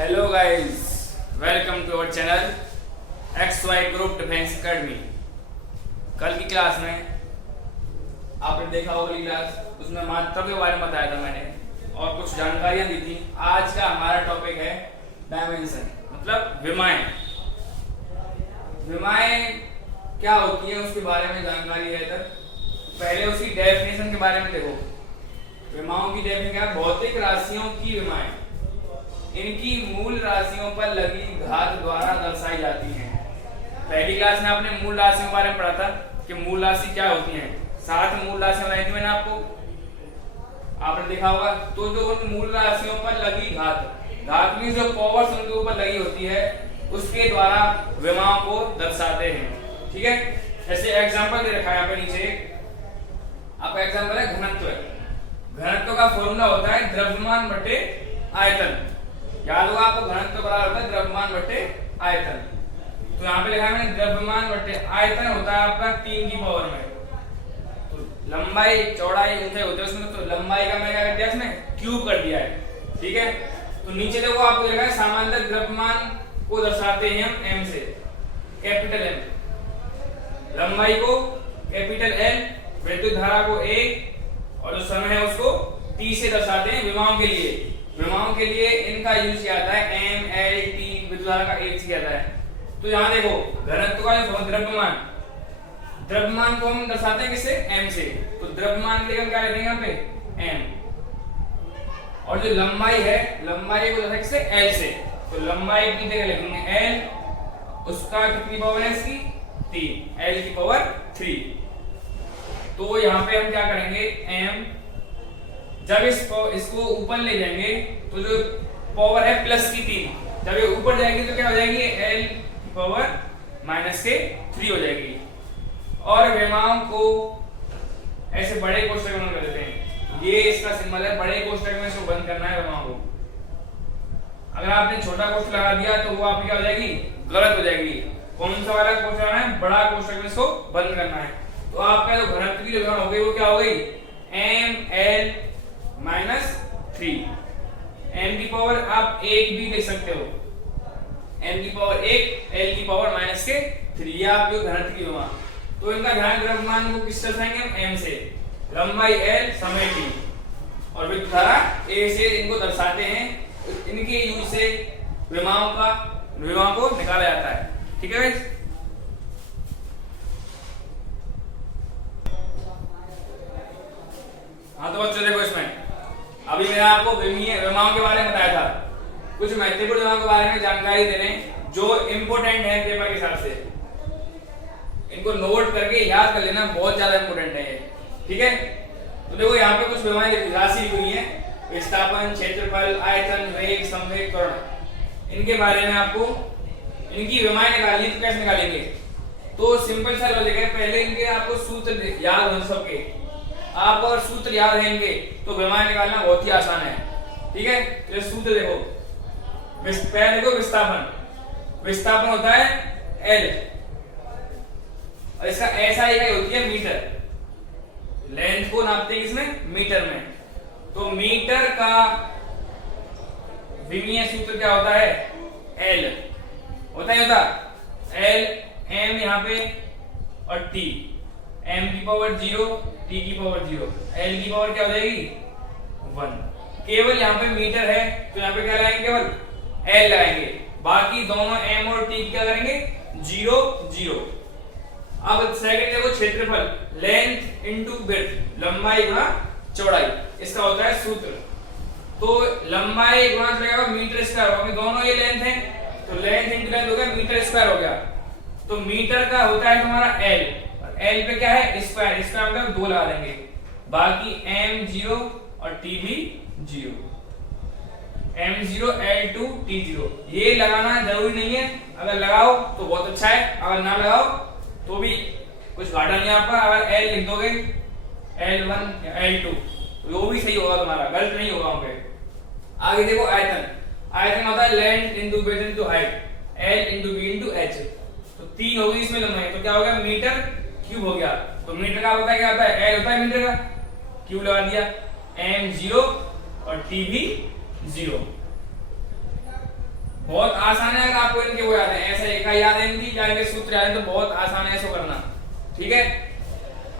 Hello guys, welcome to our channel XY group defence academy. कल की class में आपने देखा होगा क्लास, उसमें मात्रा के बारे में बताया था मैंने और कुछ जानकारियां दी थी। आज का हमारा टॉपिक है डायमेंशन, मतलब विमाएं। विमाएं क्या होती है उसके बारे में जानकारी है। तक पहले उसकी डेफिनेशन के बारे में देखो। विमाओं की डेफिनेशन क्या है? भौतिक राशियों की विमाएं इनकी मूल राशियों पर लगी घात द्वारा दर्शाई जाती हैं। पहली क्लास में आपने मूल राशियों के बारे में पढ़ा था कि मूल राशि क्या होती है। 7 मूल राशियां बताई थी मैंने आपको, आपने देखा होगा। तो जो उन मूल राशियों पर लगी घात में जो पावर्स उनके ऊपर लगी होती है उसके द्वारा विमाओं को दर्शाते हैं। ठीक है, जैसे एग्जांपल दे रखा है यहाँ पे नीचे। आपका एग्जांपल है घनत्व। घनत्व का फॉर्मूला होता है द्रव्यमान बटे आयतन। याद होगा आपको, घनत्व बराबर होता है द्रव्यमान बटे आयतन। तो यहाँ पे लिखा है मैंने द्रव्यमान बटे आयतन होता है आपका 3 की पावर में। तो लंबाई चौड़ाई ऊंचाई होते हैं उसमें, तो लंबाई का मैंने क्या कर दिया इसमें क्यूब कर दिया है। ठीक है, तो नीचे देखो आपको लिखा है सामान्यतः द्रव्यमान को दर्शाते हैं हम एम से, कैपिटल एम। लंबाई को कैपिटल एल, विद्युत धारा को ए और जो समय है उसको टी से दर्शाते हैं विमाओं के लिए। विमाओं के लिए इनका यूज किया जाता है एम एल टी, विद्युत धारा का एक किया जाता है। तो यहाँ देखो घनत्व का जो द्रव्यमान को हम दर्शाते हैं किससे? एम से। तो द्रव्यमान के लिए हम क्या लिखेंगे यहाँ पे? एम। और जो लंबाई है, लंबाई को दर्शाते किससे? एल से। तो लंबाई की जगह लिखेंगे एल, उसका कितनी पावर है इसकी? 3, एल की पावर 3। तो यहाँ पे हम क्या करेंगे? एम, जब इसको ऊपर ले जाएंगे तो जो पावर है प्लस की 3, जब ये ऊपर जाएगी तो क्या हो जाएगी? एल की पावर माइनस के 3 हो जाएगी। और विमाओं को ऐसे बड़े कोष्ठक में कर देते हैं। ये इसका सिंबल है, बड़े कोष्ठक में इसको बंद करना है विमाओं को। अगर आपने छोटा कोष्ठक लगा दिया तो वो आपकी क्या हो जाएगी? गलत हो जाएगी। कौन सा वाला कोष्ठक लगाना है? बड़ा कोष्ठक में इसको बंद करना है। तो आपका जो घनत्व की जो विमा हो गई वो क्या हो गई? M L minus 3। एम की पावर आप 1 भी लिख सकते हो, एम की पावर 1, एल की पावर माइनस के 3। ये आपके घनत्व की विमा। तो इनका ध्यान द्रव्यमान को किससे दर्शाएंगे हम? एम से, लंबाई एल, समय टी और विद्युत धारा ए से इनको दर्शाते हैं। इनके यूज से विमाओं को निकाला जाता है। ठीक है भाई। हाँ तो बच्चों देखो, इसमें अभी मैंने आपको विमाओं के बारे में बताया था। कुछ महत्वपूर्ण विमाओं के बारे में जानकारी दे रहे हैं जो इम्पोर्टेंट है पेपर के हिसाब से। इनको नोट करके याद कर लेना, बहुत ज्यादा इम्पोर्टेंट है ये। ठीक है, तो देखो यहाँ पे कुछ विमाएं राशि लिखी हुई है। विस्थापन, क्षेत्रफल, आयतन, वेग, संवेग, त्वरण। इनके बारे में आपको इनकी विमाएं निकालनी तो कैसे निकालेंगे? तो सिंपल सा लॉजिक है। पहले इनके आपको सूत्र याद हो सबके। आप अगर सूत्र याद है इनके तो विमाएं निकालना बहुत ही आसान है। ठीक है, तो सूत्र देखो। पहले देखो विस्थापन होता है एल और इसका एसआई इकाई होती है मीटर। लेंथ को नापते हैं किसमें? मीटर में। तो मीटर का विमीय सूत्र क्या होता है? एल होता एल, एम यहाँ पे और टी। एम की पावर 0, टी की पावर 0, एल की पावर क्या हो जाएगी? 1। केवल यहाँ पे मीटर है तो यहाँ पे क्या लगाएंगे? केवल एल लगाएंगे। बाकी दोनों एम और टी क्या करेंगे? 0 0। अब सेकंड देखो क्षेत्रफल, लेंथ इनटू विड्थ, लंबाई गुणा चौड़ाई, इसका होता है सूत्र। तो लंबाई गुणा चौड़ाई मीटर स्क्वायर होगा। दोनों ये लेंथ है तो लेंथ इनटू लेंथ हो गया, मीटर स्क्वायर हो गया। तो मीटर का होता है तुम्हारा एल, एल पे क्या है? स्क्वायर, स्क्वायर मतलब 2 लगा देंगे। बाकी एम 0 और टी भी 0, एम 0 एल 2 टी 0। ये लगाना जरूरी नहीं है, अगर लगाओ तो बहुत अच्छा है, अगर ना लगाओ तो भी कुछ घाटा नहीं आपका। अगर एल लिख दोगे L1 या L2 तो वो भी सही होगा तुम्हारा, गलत नहीं होगा वहां पे। आगे देखो आयतन। आयतन होता है length into width into height, L into B into H। तो 3 हो गई इसमें लंबाई, तो क्या हो गया? मीटर क्यूब हो गया। तो मीटर का होता है क्या होता है? L होता है मीटर का, क्यूब लगा दिया। M 0 और T भी 0। अब सेकंड देखो क्षेत्रफल, length into width into height, L into B into H। तो 3 हो गई इसमें लंबाई, तो क्या हो गया? मीटर क्यूब हो गया। तो मीटर का होता है क्या होता है? L होता है मीटर का, क्यूब लगा दिया। M 0 और T भी 0। बहुत आसान है, अगर आपको इनके वो याद है, ऐसा इकाई याद है इनकी, या इनके सूत्र याद है तो बहुत आसान है इसको करना। ठीक है,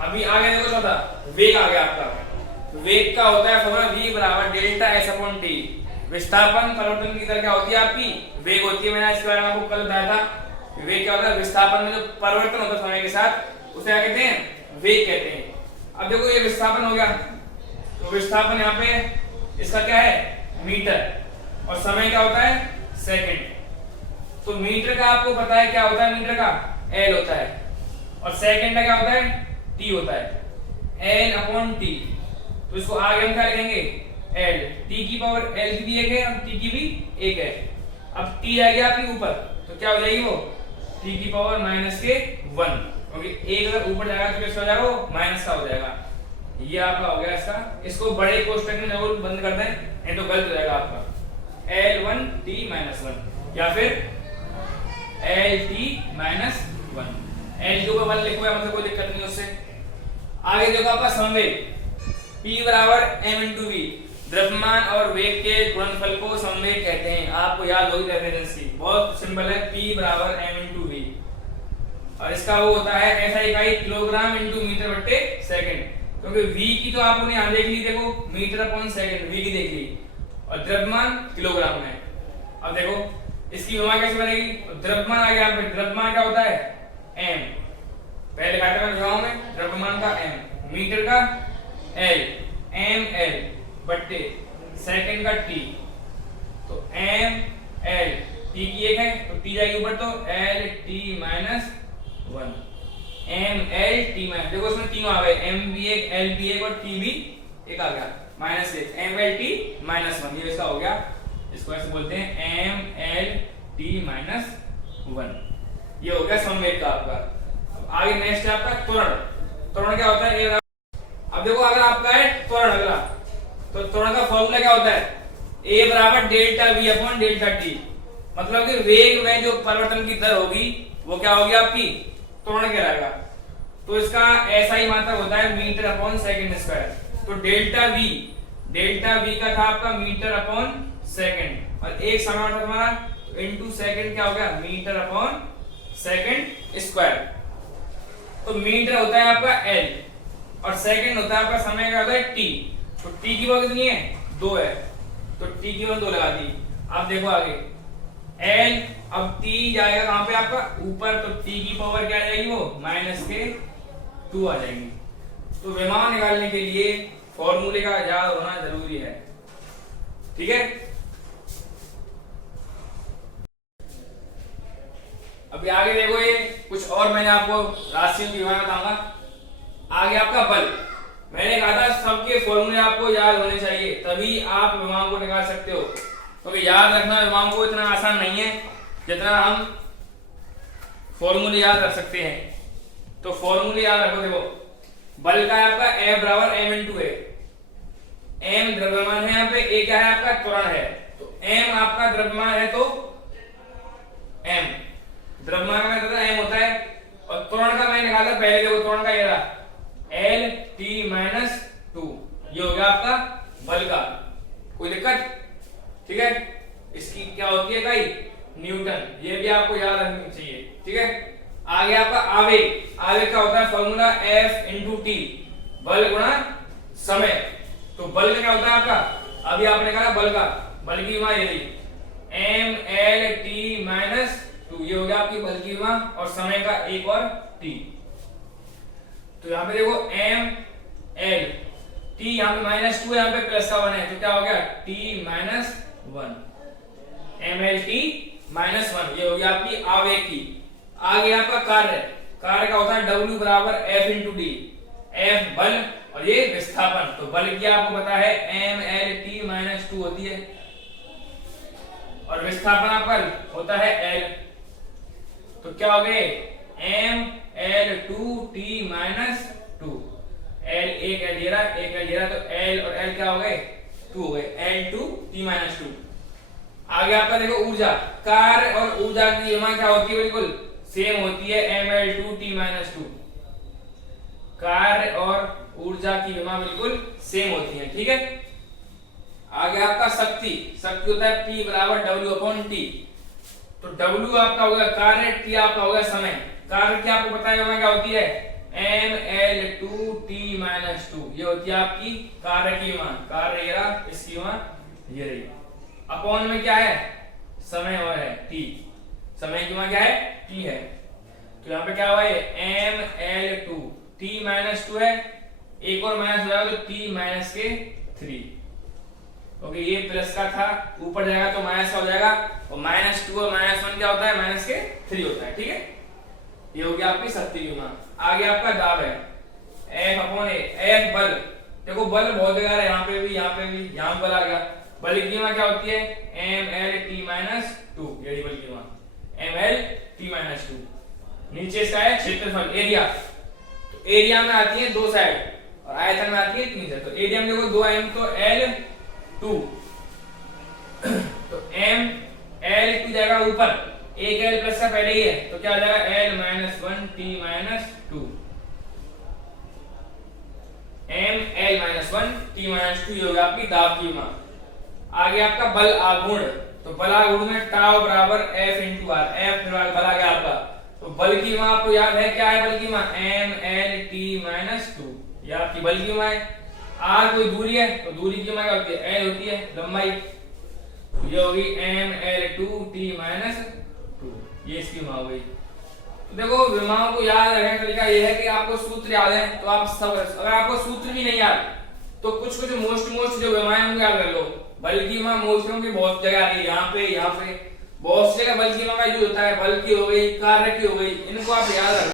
अभी आगे देखो चौथा वेग आ गया आपका। वेग का होता है फॉर्मूला v बराबर डेल्टा एस अपॉन टी। विस्थापन परिवर्तन की दर क्या होती है आपकी, वेग होती है। मैंने इसके बारे में आपको कल बताया था। वेग क्या होता है, विस्थापन में जो परिवर्तन होता है समय के साथ उसे क्या कहते हैं, वेग कहते हैं। अब देखो ये विस्थापन हो गया, तो विस्थापन यहाँ पे इसका क्या है, मीटर, और समय क्या होता है, सेकंड। तो मीटर का आपको पता है क्या होता है, मीटर का L होता है, और सेकंड का क्या होता है, T होता है, L अपॉन T। तो इसको आगे हम क्या लिखेंगे, L, T की पावर L की भी एक है और T की भी एक है। अब T जाएगी आपकी ऊपर, तो क्या हो जाएगी वो, T की पावर माइनस के 1, क्योंकि एक अगर ऊपर जाएगा तो कैसे हो जाएगा, वो माइनस का हो जाएगा। ये आपका हो गया इसका। इसको बड़े कोष्टक में जरूर बंद कर दें, नहीं तो गलत हो जाएगा आपका, L1 T माइनस 1 या फिर LT माइनस 1। L के ऊपर 1 लिखो, मतलब कोई दिक्कत नहीं उससे। आगे देखो आपका संवेग, P बराबर m इंटू वी। द्रव्यमान और वेग के गुणनफल को संवेग कहते हैं। आपको याद होगी डेफिनेशन, बहुत सिंपल है, P बराबर m इंटू वी, और इसका वो होता है ऐसा इकाई किलोग्राम इंटू मीटर बट्टे सेकंड। क्योंकि v की तो आपने यहां देख ली, देखो मीटर अपॉन सेकंड, v की देख ली, और द्रव्यमान किलोग्राम में। अब देखो इसकी विमा कैसे बनेगी, द्रव्यमान आ गया, यहाँ पे द्रव्यमान क्या होता है, m, पहले लिखा था विमाओं में, द्रव्यमान का m, मीटर का l, ml बट्टे सेकंड का t। तो ml, t की एक है तो t जाएगी ऊपर, तो lt minus 1, ml t minus, देखो इसमें तीनों आ गए, m भी एक, l भी एक और t भी एक आ गया, माइनस 1, ml t माइनस 1, ये इसका हो गया। इसको ऐसे बोलते हैं ml t माइनस 1। ये हो गया संवेग का आपका। अब आगे नेक्स्ट है आपका त्वरण। त्वरण क्या होता है, अब देखो अगर आपका है त्वरण अगला, तो त्वरण का फॉर्मूला क्या होता है, a बराबर delta v upon delta t। मतलब कि वेग में जो परिवर्तन की दर होगी वो क्या होगी आपकी, त्वरण कहलाएगा। तो इसका ऐसा ही मात्रक होता है मीटर अपॉन सेकंड स्क्वायर। तो डेल्टा v का था आपका मीटर अपॉन सेकंड, और एक समय था हमारा इनटू सेकंड, क्या हो गया, मीटर अपॉन सेकंड स्क्वायर। तो मीटर होता है आपका L, और सेकंड होता है आपका समय का होता है T। तो T की वैल्यू कितनी है, 2 है, तो T की वैल्यू 2 लगा दी। अब देखो आगे L, अब T जाएगा कहां पे आपका, ऊपर, तो T की पावर क्या आ जाएगी, वो माइनस के 2 आ जाएगी। तो विमान निकालने के लिए फॉर्मूले का याद होना जरूरी है। ठीक है, अभी आगे देखो, ये कुछ और मैंने आपको राशियों की विमान बताऊंगा। आगे आपका बल, मैंने कहा था सबके फॉर्मूले आपको याद होने चाहिए, तभी आप विमान को निकाल सकते हो। क्योंकि याद रखना विमान को इतना आसान नहीं है जितना हम फॉर्मूले याद रख सकते हैं। तो फॉर्मूले याद रखो, देखो बल का आपका F बराबर m इंटू a। m द्रव्यमान है यहाँ पे, a क्या है आपका, त्वरण है। तो m आपका द्रव्यमान है, तो m द्रव्यमान का मतलब m होता है, और त्वरण का मैंने निकाला पहले, देखो त्वरण का ये रहा L t माइनस 2, ये हो गया आपका बल का। कोई दिक्कत, ठीक है। इसकी क्या होती है इकाई, न्यूटन, ये भी आपको याद रखनी चाहिए। ठीक है, आगे आपका आवेग। आवेग का होता है फॉर्मूला F इंटू टी, बल गुणा समय। तो बल का क्या होता है आपका, अभी आपने कहा बल का, बल की विमा ये ली m l t माइनस 2, ये हो गया आपकी बल की विमा, और समय का एक और t। तो यहाँ पे देखो m l t, यहाँ पे माइनस 2 यहाँ पे प्लस का 1 है, तो क्या हो गया t minus 1, m l t minus 1, ये हो गया आपकी आवेग की। आगे आपका कार्य, कार्य का होता है W बराबर F इंटू डी। F बल और ये विस्थापन। तो बल की आपको पता है m l t माइनस 2 होती है, और विस्थापन आपका होता है L। तो क्या हो गए m l 2 t minus 2, L एक L ये रहा, एक L ये रहा, तो L और L क्या हो गए, 2 हो गए, L 2 t माइनस 2। आगे आपका देखो ऊर्जा, कार्य और ऊर्जा की विमा क्या होती है, बिल्कुल सेम होती है, ml2 t माइनस 2। कार्य और ऊर्जा की विमा बिल्कुल सेम होती है। ठीक है, आगे आपका शक्ति। शक्ति होता है P बराबर W अपॉन T। तो W आपका होगा कार्य, T आपका होगा समय। कार्य क्या आपको पता है क्या होती है, mL2T-2, ये होती है आपकी कार्य की विमा। कार्य ये रहा, इसकी विमा ये रही। अपॉन में क्या है, समय और है T, समय की विमा क्या है, T है। तो यहाँ पे क्या हुआ है, mL2 T-2 है, एक और माइनस हो जाएगा तो T-3। ओके, ये प्लस का था, ऊपर जाएगा तो माइनस का हो जाएगा, और -2 और -1 क्या होता है, -3 होता है। ठीक है, ये हो गया आपकी शक्ति की विमा। आगे आपका दाब है, F/A। F बल, देखो बल बहुत जगह है, यहाँ पे भी, यहाँ पे भी, यहाँ बल आ गया। बल की विमा क्या होती है, mL/T-2, यही बल की विमा, mL/T-2। नीचे इसका है क्षेत्रफल, एरिया। तो एरिया में आती है 2 साइड और आयतन में आती है 3 साइड। तो एरिया में देखो 2 m तो L2, तो mL2 जाएगा ऊपर, एक L प्लस का पहले ही है, तो क्या हो जाएगा L-1T-2, mL-1T-2, ये होगा आपकी दाब की विमा। आगे आपका बल आघूर्ण, तो बल आघूर्ण में टाउ बराबर F/R, F बल आ गया आपका। तो बल की विमा आपको याद है, क्या है बल की विमा, mL/T-2, ये आपकी बल की विमा है। R कोई दूरी है, तो दूरी की विमा क्या होती है, L होती है लंबाई, तो ये होगी mL2T-2, ये इसकी विमा हो गई। तो देखो विमाओं को याद रखने का तरीका ये है कि आपको सूत्र याद है तो आप सब, अगर आपको सूत्र भी नहीं याद तो कुछ मोस्ट जो विमाएं उनको याद कर लो। बल की विमा मोस्ट की बहुत जगह आ रही है, यहाँ पे बहुत जगह बल की विमा का यूज होता है। बल की हो गई, कार्य की हो गई, इनको आप याद रखो।